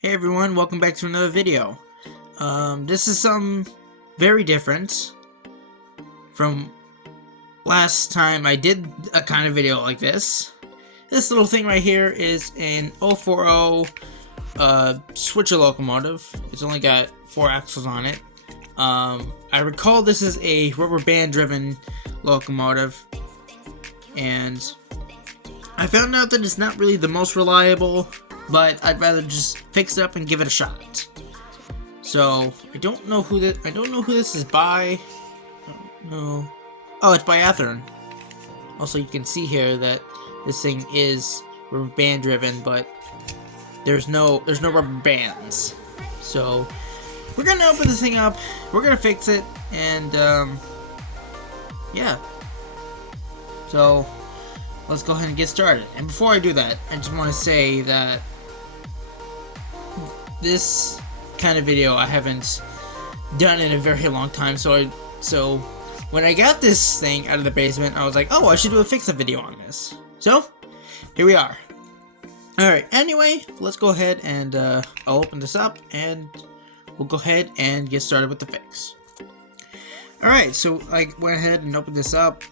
Hey everyone, welcome back to another video. This is something very different from last time I did a kind of video like this. This little thing right here is an 040 switcher locomotive. It's only got 4 axles on it. I recall this is a rubber band driven locomotive, and I found out that it's not really the most reliable, but I'd rather just fix it up and give it a shot. So I don't know who this is by. No. Oh, it's by Athern. Also, you can see here that this thing is rubber band driven, but there's no rubber bands. So we're gonna open this thing up. We're gonna fix it, and yeah. So let's go ahead and get started. And before I do that, I just want to say that this kind of video I haven't done in a very long time, so when I got this thing out of the basement, I was like, oh, I should do a fix-up video on this. So here we are. Alright, anyway, let's go ahead and I'll open this up and we'll go ahead and get started with the fix. Alright, so I went ahead and opened this up.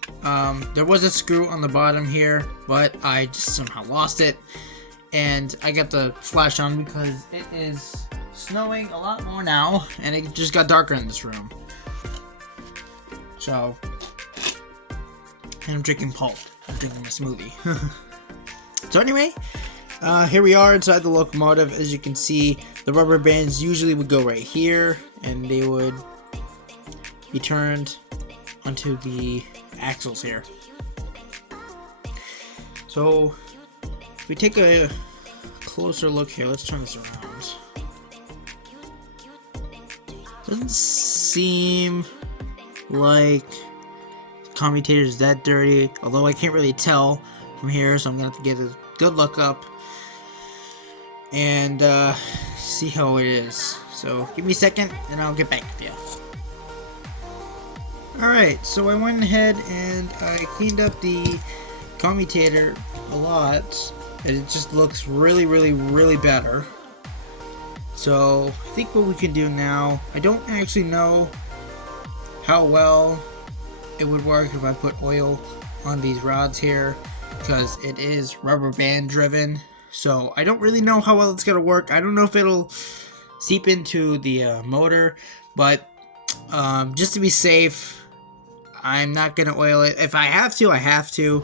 There was a screw on the bottom here, but I just somehow lost it. And I got the flash on because it is snowing a lot more now, and it just got darker in this room. So, and I'm drinking pulp. I'm drinking a smoothie. So anyway, here we are inside the locomotive. As you can see, the rubber bands usually would go right here, and they would be turned onto the axles here. So if we take a closer look here, let's turn this around. Doesn't seem like the commutator is that dirty, although I can't really tell from here, so I'm gonna have to get a good look up and see how it is. So give me a second and I'll get back with you. Alright, so I went ahead and I cleaned up the commutator a lot, and it just looks really better. So I think what we can do now, I don't actually know how well it would work if I put oil on these rods here, because it is rubber band driven, so I don't really know how well it's gonna work. I don't know if it'll seep into the motor, but just to be safe, I'm not gonna oil it. If I have to, I have to.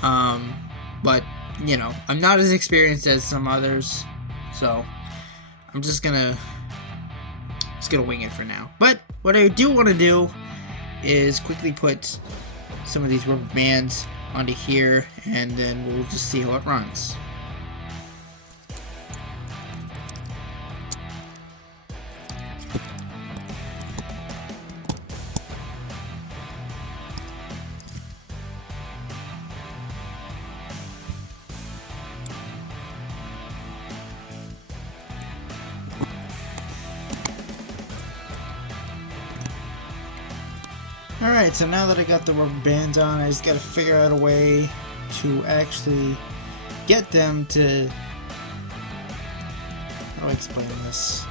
But you know, I'm not as experienced as some others, so I'm just gonna wing it for now. But what I do want to do is quickly put some of these rubber bands onto here, and then we'll just see how it runs. Alright, so now that I got the rubber bands on, I just gotta figure out a way to actually get them to... How do I explain this?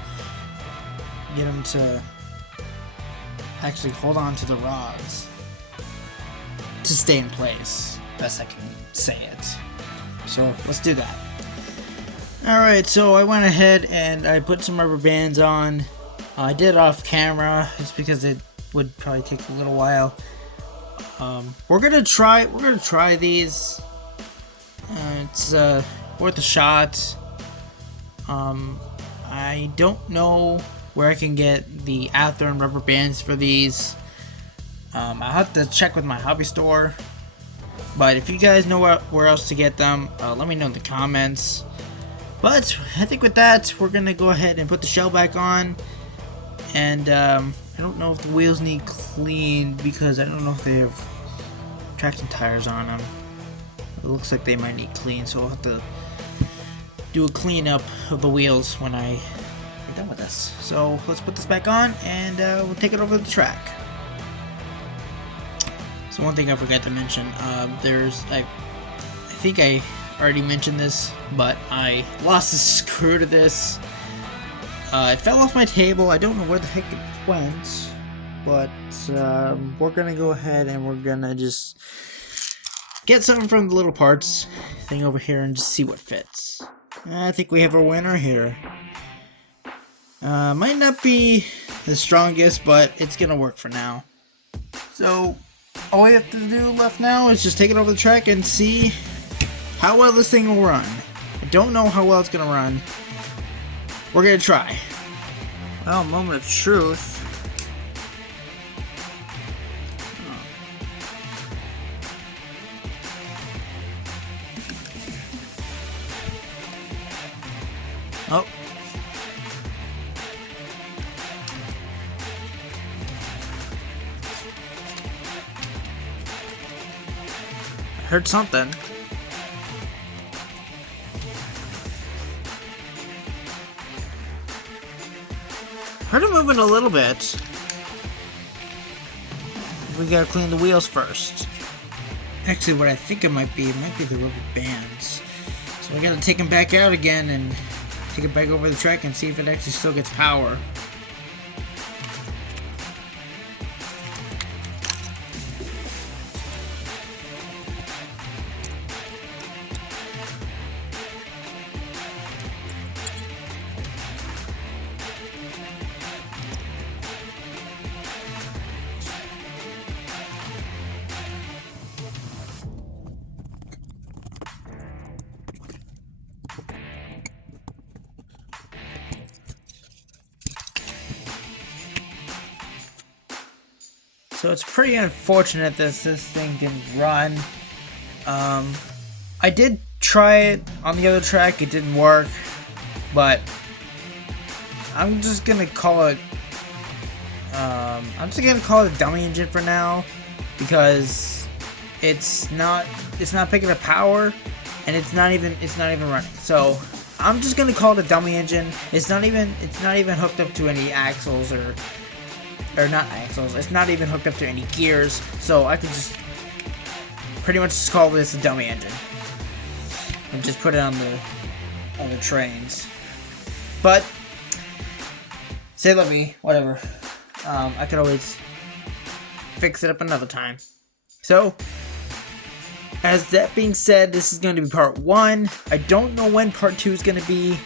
Get them to actually hold on to the rods to stay in place, best I can say it. So let's do that. Alright, so I went ahead and I put some rubber bands on. I did it off camera just because it would probably take a little while. We're gonna try these. It's worth a shot. I don't know where I can get the Athern rubber bands for these. I'll have to check with my hobby store, but if you guys know where else to get them, let me know in the comments. But I think with that, we're gonna go ahead and put the shell back on, and I don't know if the wheels need cleaned because I don't know if they have traction tires on them. It looks like they might need clean, so I'll have to do a cleanup of the wheels when I'm done with this. So let's put this back on and we'll take it over the track. So one thing I forgot to mention, I think I already mentioned this, but I lost a screw to this. It fell off my table. I don't know where the heck it went, but we're gonna go ahead and we're gonna just get something from the little parts thing over here and just see what fits. I think we have a winner here. Might not be the strongest, but it's gonna work for now. So all we have to do left now is just take it over the track and see how well this thing will run. I don't know how well it's gonna run. We're gonna try. Well, moment of truth. Oh. I heard something. Heard it moving a little bit. We gotta clean the wheels first. Actually, what I think it might be the rubber bands. So we gotta take them back out again and take it back over the track and see if it actually still gets power. So it's pretty unfortunate that this thing didn't run. I did try it on the other track, it didn't work, but I'm just gonna call it a dummy engine for now, because it's not picking up power, and it's not even running. So I'm just gonna call it a dummy engine. It's not even hooked up to any axles or not axles. It's not even hooked up to any gears. So I could just pretty much just call this a dummy engine and just put it on the trains. But say let me, whatever. I could always fix it up another time. So, as that being said, this is going to be part 1. I don't know when part 2 is going to be.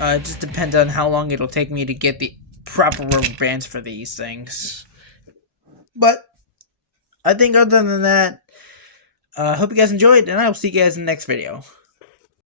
It just depends on how long it'll take me to get the proper rubber bands for these things. But I think other than that, I hope you guys enjoyed, and I will see you guys in the next video.